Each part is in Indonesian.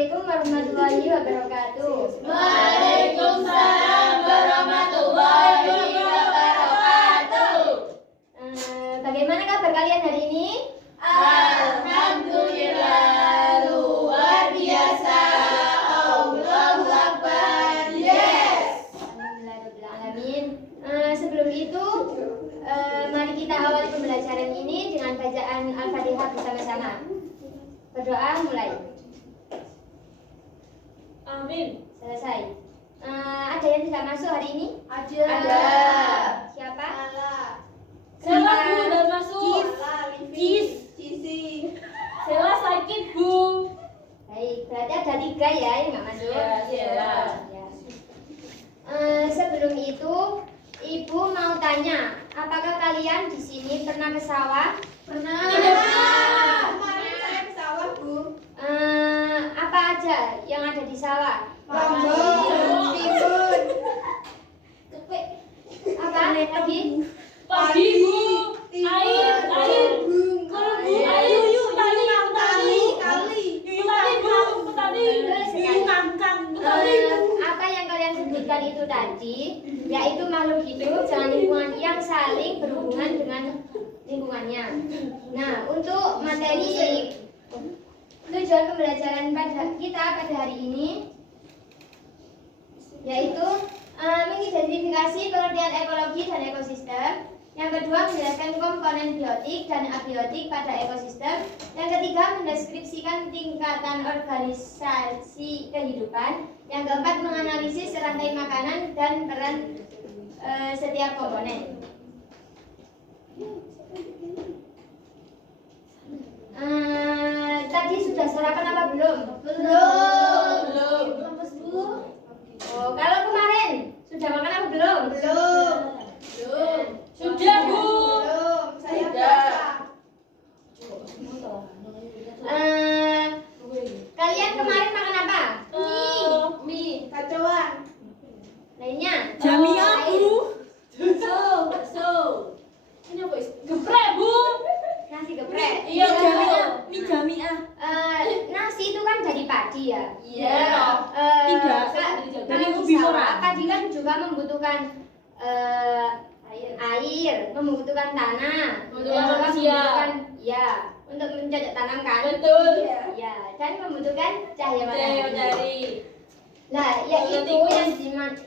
Assalamualaikum warahmatullahi wabarakatuh. Waalaikumsalam warahmatullahi wabarakatuh. Bagaimana kabar kalian hari ini? Alhamdulillah, luar biasa. Allahu Akbar. Yes. Alhamdulillahirrahmanirrahim. Sebelum itu, mari kita awali pembelajaran ini dengan bacaan Al-Fatihah bersama-sama. Berdoa mulai. Amin. Selesai. Ada yang tidak masuk hari ini? Ada. Siapa? Sela Bu udah masuk. Cis. Sela sakit Bu. Baik, berarti ada 3 ya yang nggak masuk. Ya, Sela. Ya. Sebelum itu, Ibu mau tanya, apakah kalian di sini pernah ke sawah? Pernah. Kemarin saya ke sawah, Bu. Apa aja yang ada di sawah? Bambang, timun, Apa lagi? Pagi Bu. Air. bunga, Kalau Bu air yuk tali. kali. Petani Bu, petani. Apa yang kalian sebutkan itu tadi, yaitu makhluk hidup dengan lingkungan yang saling berhubungan dengan lingkungannya. Nah, untuk materi tujuan pembelajaran kita pada hari ini yaitu mengidentifikasi pengertian ekologi dan ekosistem. Yang kedua, menjelaskan komponen biotik dan abiotik pada ekosistem. Yang ketiga, mendeskripsikan tingkatan organisasi kehidupan. Yang keempat, menganalisis rantai makanan dan peran setiap komponen. Tadi sudah sarapan apa belum? Belum. Oh, kalau kemarin sudah makan apa belum? Belum. Sudah Bu. Saya Sudah. puasa. Kalian kemarin makan apa? Mie, kacauan. Lainnya? Jamiah Lain. Bu. Bakso. Ini apa? Geprek Bu. Nasi geprek. Iya Bu. Mie jamiah. Nasi itu kan dari padi ya. Iya. Tidak. Dari ubi sawah. merah. Padi kan juga membutuhkan air, membutuhkan tanah, Membutuhkan dan juga manusia. membutuhkan ya untuk mencocok tanam kan. Betul. Ya, dan membutuhkan cahaya matahari. Matahari. Nah, ya Berarti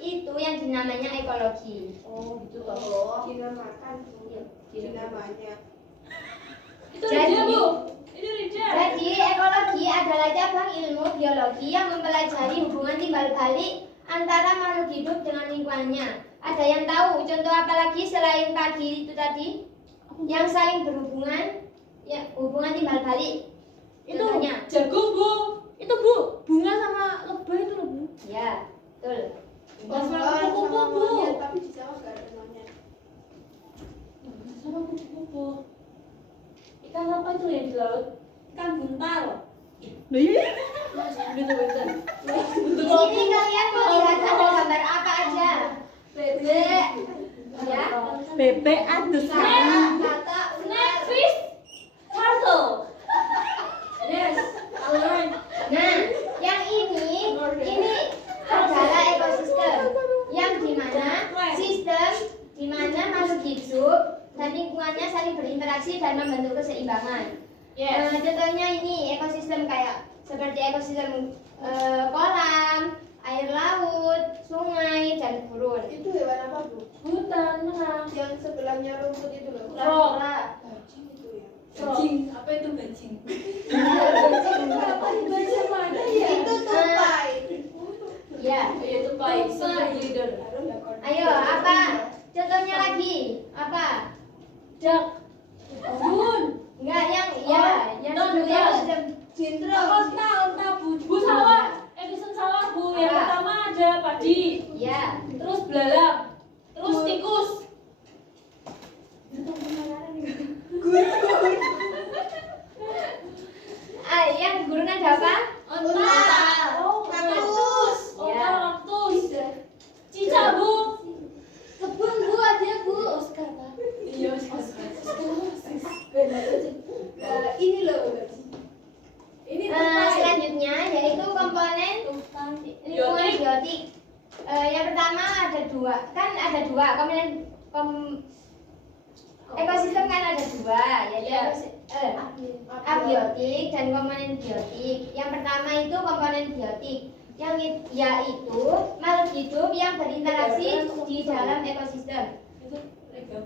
itu yang dinamanya ekologi. Oh, gitu Oh, dinamakan, Bu. Dinamanya. Itu Jadi- Rija Bu. Itu Rija. Jadi ekologi adalah cabang ilmu biologi yang mempelajari hubungan timbal balik antara makhluk hidup dengan lingkungannya. Ada yang tahu contoh apa lagi selain padi itu tadi? Yang saling berhubungan, ya hubungan timbal balik. Itu Contohnya, Jagung Bu. Itu Bu, bunga sama lebah itu loh Bu. ya, betul. Pas Sama makan kupu-kupu Bu. monyet, tapi di sawah gak ada monyet. Sama kupu-kupu. Ikan apa itu yang di laut? Ikan buntal. Loh iya. Betul. Di sini kalian mau lihat ada gambar apa aja? Bebek. Ya. Bebek adus. Kata, Snack fish. Turtle. Yes. Alright. Nah, yang ini adalah ekosistem yang dimana sistem dimana makhluk hidup dan lingkungannya saling berinteraksi dan membentuk keseimbangan. Yes. Contohnya ini ekosistem kayak seperti ekosistem kolam, air laut, sungai dan gurun. itu hewan apa, Bu? Hutan. Yang sebelahnya rumput itu loh. Frog. Bajing itu ya. Bajing. Apa itu bajing? Apa itu sama ada ya? Itu tupai. Ya. Itu baik. Leader. Ayo, apa? Contohnya lagi. Apa? Duck. Bun. Enggak yang yang Don't sebelumnya do that. ekosistem. Jenderal. Onta Bu. Bu sawah. Edison sawah Bu. Yang Apa? pertama ada padi. Ya. Terus belalang. Terus tikus. dua, kan ada dua ekosistem kan ada dua, yaitu Iya. abiotik dan komponen biotik. Yang pertama itu komponen biotik, yaitu makhluk hidup yang berinteraksi di dalam ekosistem.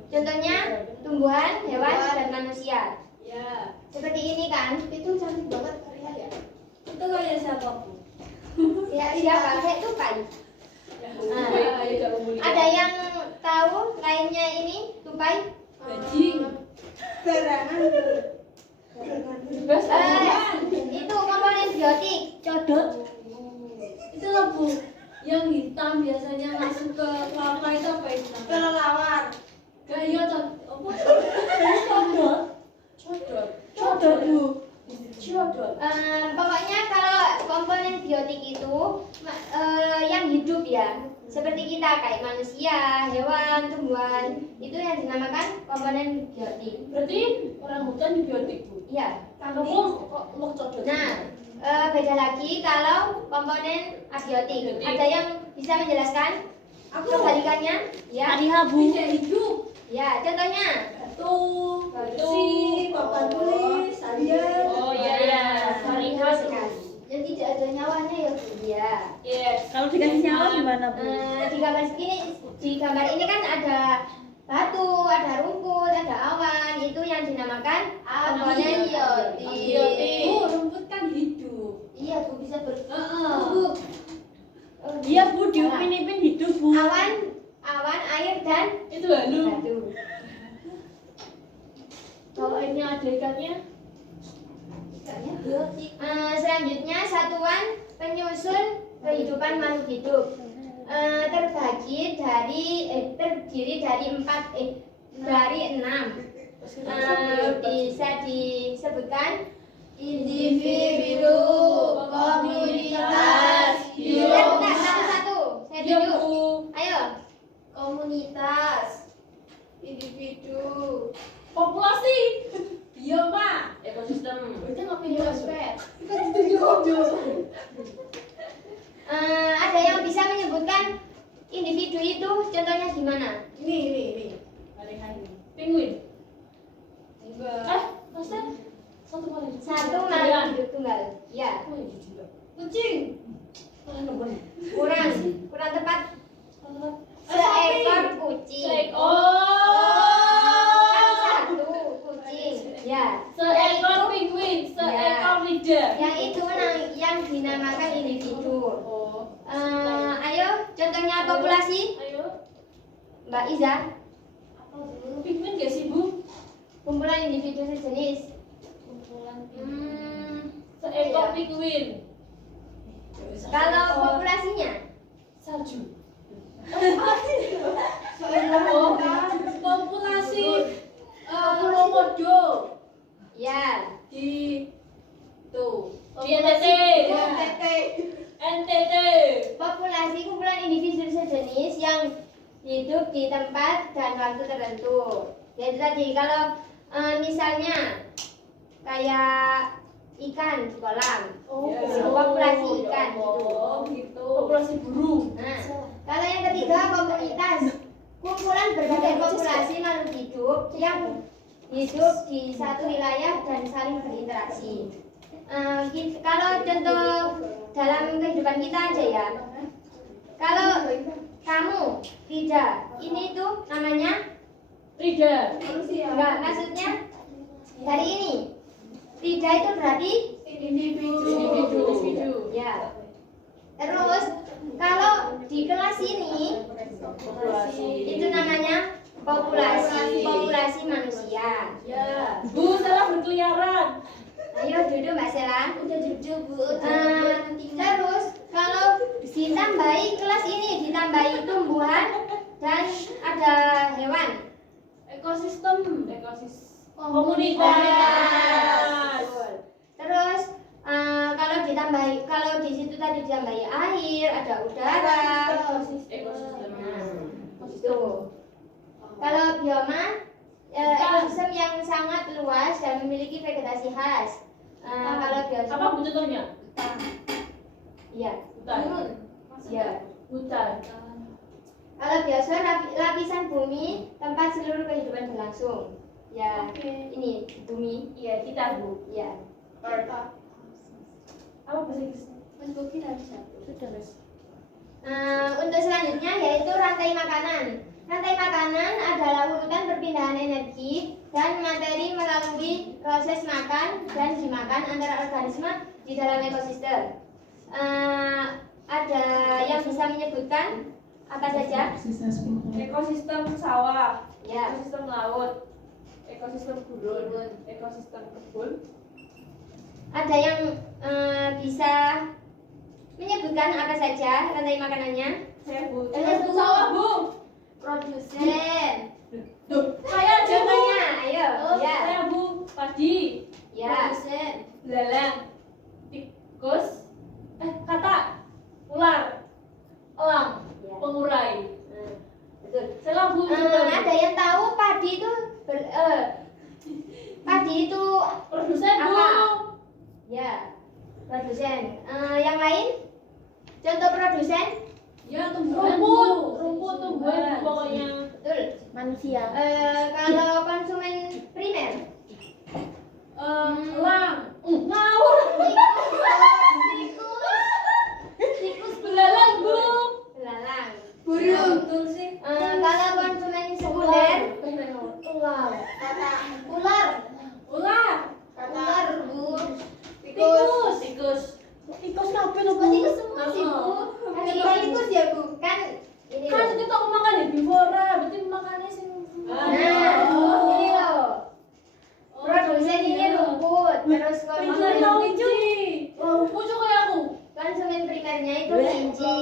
Contohnya tumbuhan, hewan, dan manusia. Ya. Seperti ini kan? Itu cantik banget Arya ya. Itu kayak siapa, Bu? Ya siapa? Kayak tupai. Nah, Ya, ada yang tahu lainnya ini tupai? bajing. Berangan. Itu komponen biotik. Codot. Itu loh, Bu. Yang hitam biasanya masuk ke kelapa itu apa istilahnya? Kelelawar. Gaya apa? Codot. Codot. Codot, Bu. Codot. Pokoknya kalau komponen biotik itu yang hidup ya, seperti kita kayak manusia, hewan, tumbuhan, itu yang dinamakan komponen biotik. Berarti orang hutan biotik, Bu. Iya. Kalau kok mau codot? Nah, beda lagi kalau komponen abiotik. Biotik. Ada yang bisa menjelaskan kebalikannya? Ya. Ariha, Bu. Tidak hidup. Ya, contohnya. Batu, besi, papan tulis, salian. Oh, iya, iya. Ariha sekali. Yang tidak ada nyawanya ya, Bu. Iya. Yes. Kalau dikasih nyawa gimana, Bu? Di gambar ini kan ada batu, ada rumput, ada awan. Itu yang dinamakan komponen Biotik. Bu, rumput kan hidup. Iya, Bu, bisa Heeh. Bu. Iya, Bu, diupin-ipin hidup, Bu. Awan, air dan Itu halu. batu. Kalau ini ada ikannya, Selanjutnya satuan penyusun kehidupan makhluk hidup. Terdiri dari 6. Bisa disebutkan Individu, komunitas, Bentar, satu-satu. Saya Iya, tunjuk. Bu. Ayo. komunitas, individu, Populasi, bioma, ekosistem. itu ngapain biosfer? Ada yang bisa menyebutkan individu itu contohnya gimana? Ini. Penguin. Enggak. Maksudnya satu kali. Satu makhluk hidup tunggal. Ya, Kucing. kurang tepat. Seekor kucing. Kan satu kucing. Ya. Seekor penguin, seekor lidah. Yang itu yang dinamakan individu. Ayo, contohnya populasi, Ayo. Mbak Iza. Penguin gak sih, Bu? Kumpulan individu sejenis. Seekor penguin. Kalau populasinya, Salju. Soalnya Populasi komodo ya. di tuh di NTT. NTT. Populasi kumpulan individu sejenis yang hidup di tempat dan waktu tertentu. Jadi tadi kalau misalnya kayak ikan di kolam, populasi ikan gitu. Gitu. Populasi burung. Nah, kalau yang ketiga komunitas, kumpulan berbagai populasi makhluk hidup yang hidup di satu wilayah dan saling berinteraksi. Kalau contoh dalam kehidupan kita aja ya, kalau kamu tidak, ini tuh namanya Rida. enggak, maksudnya dari ini. Tidak itu berarti Individu. ya. Terus kalau di kelas ini Populasi. itu namanya populasi manusia. Ya. Bu, salah berkeliaran. Ayo duduk Mbak Sela. Udah duduk, Bu. Terus kalau ditambahi kelas ini ditambahi tumbuhan dan ada hewan. Ekosistem. Komunitas. Terus kalau di situ tadi ditambahi air, ada udara. Ekosistem. Itu. Kalau bioma ekosistem yang sangat luas dan memiliki vegetasi khas. Kalau biosfer, Apa Bu contohnya? iya, Hutan. iya. Hutan. Kalau biosfer lapisan bumi tempat seluruh kehidupan berlangsung. Ya, ini bumi. Iya, kita Bu. Ya. Apa? Apa bahasa Inggrisnya? Mas Bogi harus satu. Sudah, Mas. Untuk selanjutnya yaitu rantai makanan. Rantai makanan adalah urutan perpindahan energi dan materi melalui proses makan dan dimakan antara organisme di dalam ekosistem. Ada yang bisa menyebutkan apa saja? Ekosistem sawah, Ya. ekosistem laut, ekosistem gurun, ekosistem kebun. Ada yang bisa menyebutkan apa saja rantai makanannya? Saya Bu. Bu. Sawah Bu. Produsen. Saya aja Bu. Contohnya, ayo. Ya. Saya Bu. Padi. Ya. Produsen. Belalang. Tikus. Kata. Ular. Elang. Ya. Pengurai. Betul. Saya Bu. Ada yang tahu padi itu padi itu Produsen Bu. apa? Ya. Produsen. Yang lain? Contoh produsen? Ya, tumbuhan. Rumput tumbuhan pokoknya. Betul. Manusia. Kalau konsumen primer? Elang. Ngawur. Tikus, Belalang Bu. belalang. Burung. Betul sih. Kalau konsumen sekunder? Ular. Kata ular. Ular. Kata Ular, Bu. Tikus. Tikus. Tikus kabeh lho, Bu. Tikus semua sih, Bu. Ada tikus ya, Bu? Kan ini Kan loh. kita mau makan herbivora, berarti makannya sing. Nah, ini loh. Produsen ini rumput, terus konsumen Rumput juga kayak aku. konsumen primernya itu kelinci.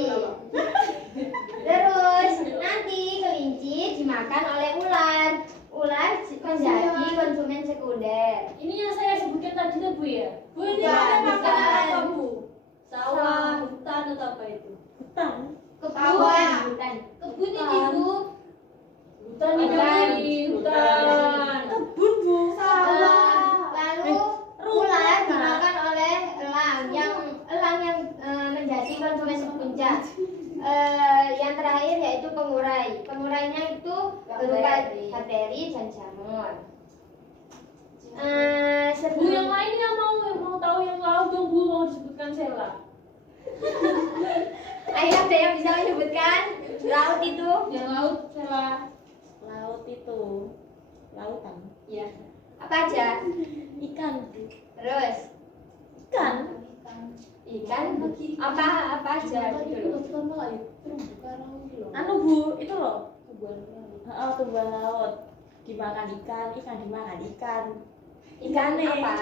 Terus nanti kelinci dimakan oleh ular. Ular menjadi konsumen sekunder. Ini yang saya sebutkan tadi tuh Bu ya. Bu ini Ya, makan bisa. makanan apa Bu? Sawah, hutan atau apa itu? Hutan. Kebun, hutan. Kebun ini, Bu. Hutan Hutan. ini, hutan. Kebun, Bu. Lalu ular dimakan oleh elang yang menjadi konsumen puncak. Yang terakhir yaitu pengurai. Pengurainya itu berupa bakteri dan jamur. Bu yang lain yang mau tahu yang laut dong Bu, mau disebutkan Sela. Ayo ada yang bisa menyebutkan laut itu? Yang laut Sela. Laut itu lautan. Ya. Apa aja? Ikan. Terus Ikan. ikan apa aja gitu loh. Anu, Bu, itu loh. Tumbuhan laut. Dimakan ikan, ikan dimakan ikan. Ikan Ikannya. apa?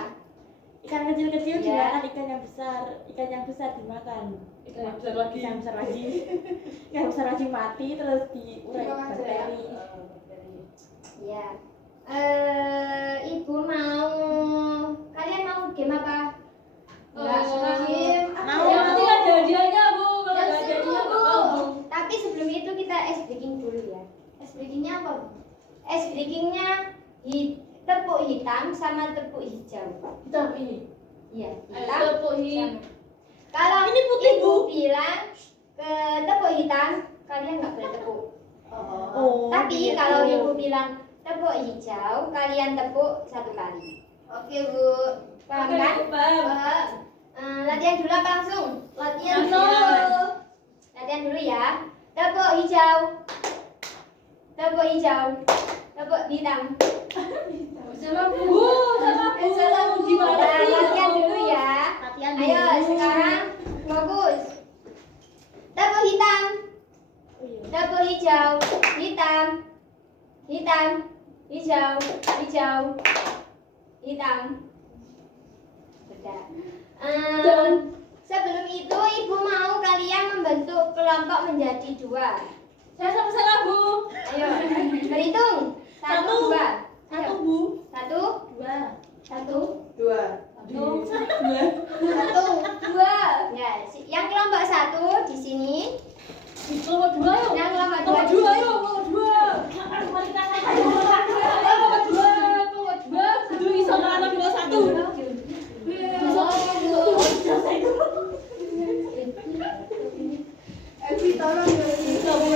Ikan kecil-kecil Iya. dimakan ikan yang besar. Ikan yang besar dimakan. Ikan yang besar lagi. Ikan besar lagi. Yang besar lagi mati terus diurai bakteri. Ya. Ibu kalian mau game apa? Game. Mau. Yang penting ada hadiahnya Bu, kalau Yang nggak ada seru, hadiahnya Bu. nggak mau Bu. Tapi sebelum itu kita ice breaking dulu ya. Ice breakingnya apa, Bu? Ice breakingnya tepuk hitam sama tepuk hijau. Hitam ini. Iya, Ayo, hitam. tepuk hitam. sama. Kalau Ini putih, ibu Bu. bilang ke tepuk hitam, kalian nggak boleh tepuk. Oh. Tapi gitu. kalau ibu bilang tepuk hijau, kalian tepuk satu kali. Oke, Bu. Paham Oke, kan? paham. Latihan dulu apa langsung? Latihan Langsung. dulu. Latihan dulu ya. Tepuk hijau. Tepuk hijau. Tepuk hitam. Sama Bu. Bu, sama Bu. Salah, Bu. Gimana Nah, sih? latihan dulu ya. Latihan Ayo, dulu. sekarang fokus. Tepuk hitam. Oh, iya. Tepuk hijau. Hitam. Hitam. Hijau. Hijau. Hitam. Beda. Sebelum itu ibu mau kalian membentuk kelompok menjadi dua. Saya sama Sela Bu. Ayo, berhitung. Satu, Satu. dua. Satu, Ayo. Bu. Satu, Dua. satu, Dua. satu, dua. Ya, yang kelompok satu di sini. Kelompok dua yuk. Yang kelompok dua Kelompok di dua sini. yuk, kelompok dua. Mari kita naik. Kelompok dua, kelompok dua. Kudu iso anak kita satu. Evi tolong dulu. Bisa Bu.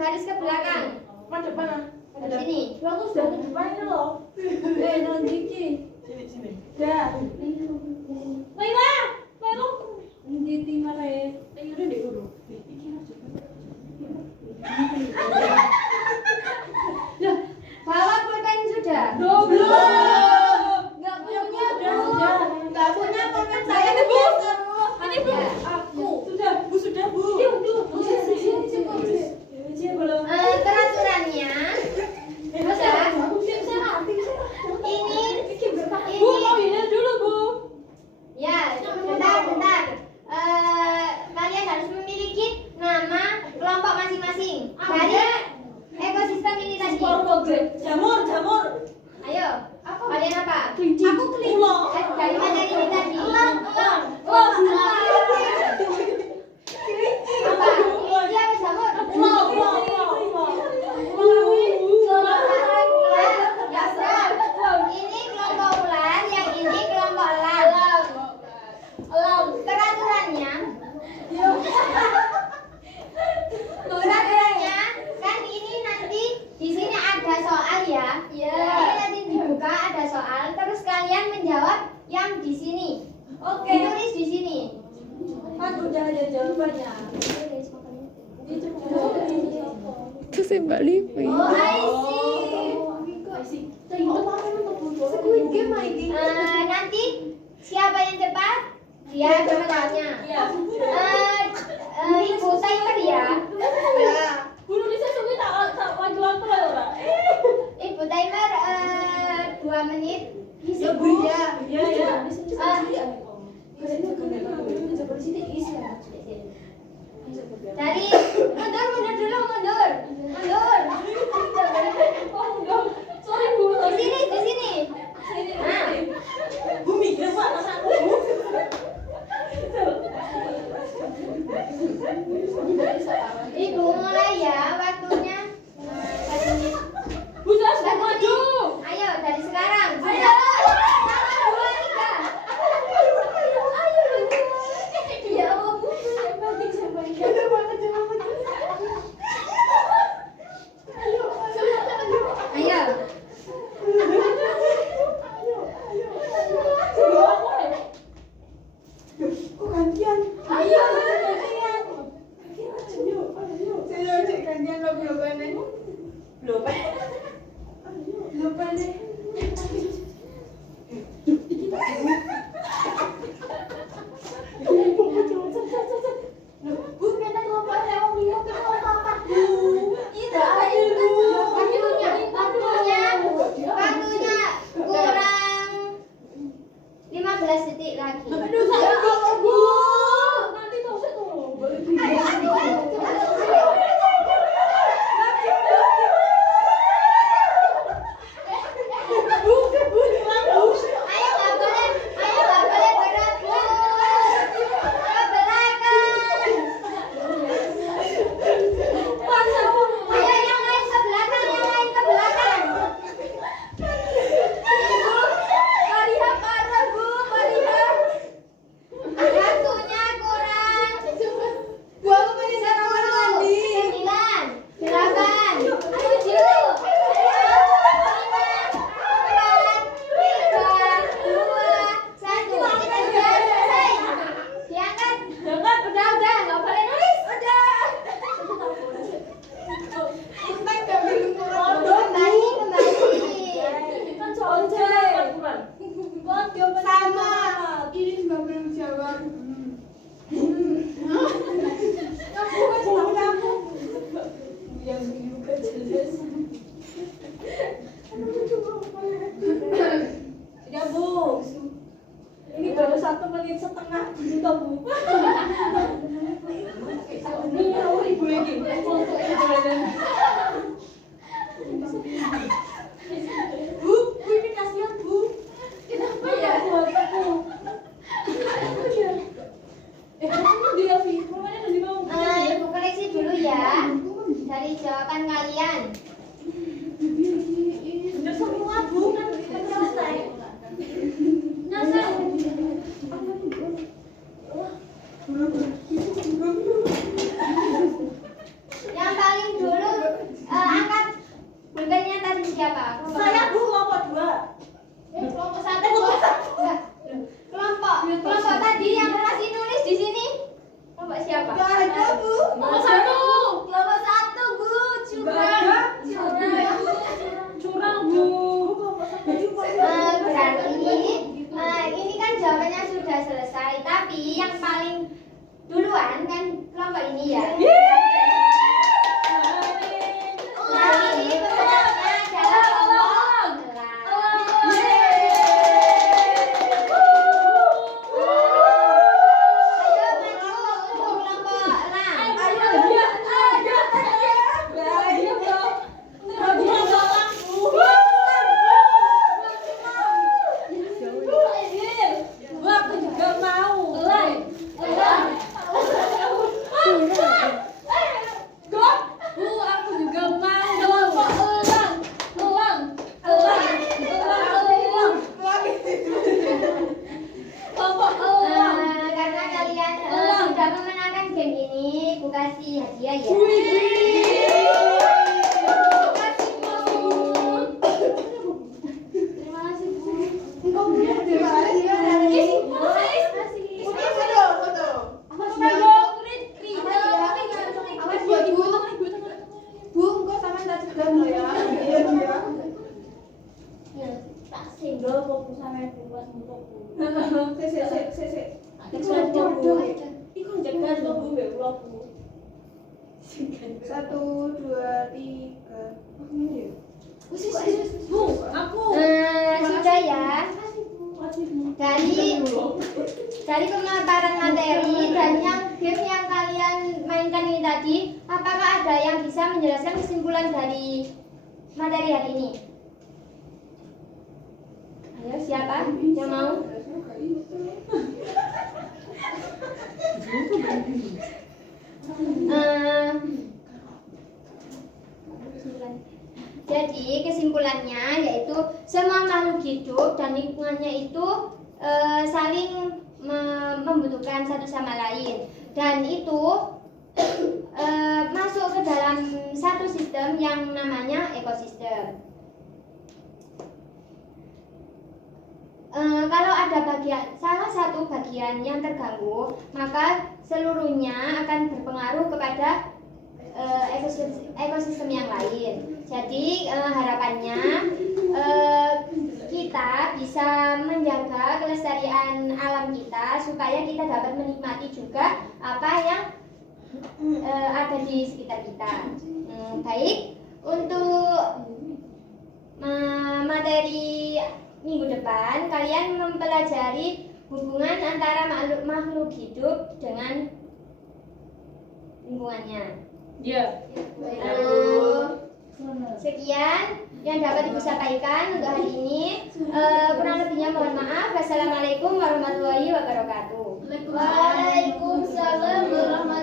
baris ke belakang. Madep mana? Di sini. Aku sudah ke depan ini loh. Nanti ki. Sini. Dah. Laila, Laila. Nanti timar ya. Ayo udah deh dulu. Loh, bawa pulpen sudah. Belum. Nggak punya, Sudah, Bu. sudah. Nggak punya pulpen saya Ini, Bu. Ini Bu. Aku. Sudah, Bu, sudah, Bu. Belum. Peraturannya sudah. Ini Bu, mau ini dulu, Bu. ya, bentar. Kalian harus memiliki nama kelompok masing-masing dari ekosistem ini tadi. Jamur. Ayo, kalian apa? Aku Ulo. Dari materi ini tadi. Elang. Apa? Ini apa jamur? Ya sudah. Ini kelompok ular, yang ini kelompok elang. Peraturannya kan ini nanti di sini ada soal ya. Ini nanti dibuka ada soal, terus kalian menjawab yang di sini. Oke. Ditulis di sini. Aku udah ada jawabannya. Itu sih Mbak Livi. Oh, I see. Squid Game ini. Nanti siapa yang cepat dia pemenangnya. Ibu timer ya. Ya. Guru di sini tak majuan apa ya, Ora? Ibu timer 2 menit. Ya, Bu, ya. Iya. Dari mundur dulu. Sorry, Bu. Di sini. Nah, Bu mikir Pak, anakku. Ibu mulai ya waktunya. 1 menit. Bu, saya sudah maju. Ayo dari sekarang. Ayo. 1, 2, 3. Ya Allah, Bu. Yang penting siapa yang Ayo. Kok gantian? Ayo, gantian. Saya cek gantian lo belum panen. Belum. Belum panen. Bu, kita kelompoknya mau bingung kelompok apa? Kita Waktunya kurang 15 detik lagi. Aduh, ya Allah, Bu. Nanti tuh saya tuh. Ayo. kasih hadiah ya. Terima kasih Bu. Terima kasih ya. Foto. Awas ya Bu. Bu, engkau sama tak cegan lo ya. Iya dia. Ya, tak singgol kok Bu sampe Bu pas untuk Bu. Sik. Iku jaga kok Bu mbek kula Bu. 1, 2, 3. Bu, aku. Sudah ya. Makasih Bu. Dari pemaparan materi dan yang game yang kalian mainkan ini tadi, apakah ada yang bisa menjelaskan kesimpulan dari materi hari ini? Ayo, siapa yang mau? Jadi kesimpulannya yaitu semua makhluk hidup dan lingkungannya itu saling membutuhkan satu sama lain, dan itu masuk ke dalam satu sistem yang namanya ekosistem. Kalau ada salah satu bagian yang terganggu, maka seluruhnya akan berpengaruh kepada ekosistem yang lain. Jadi harapannya kita bisa menjaga kelestarian alam kita supaya kita dapat menikmati juga apa yang ada di sekitar kita. Baik, untuk materi minggu depan kalian mempelajari hubungan antara makhluk hidup dengan lingkungannya. Iya. Sekian yang dapat Ibu sampaikan untuk hari ini. Kurang lebihnya mohon maaf. Wassalamualaikum warahmatullahi wabarakatuh. Waalaikumsalam warahmatullahi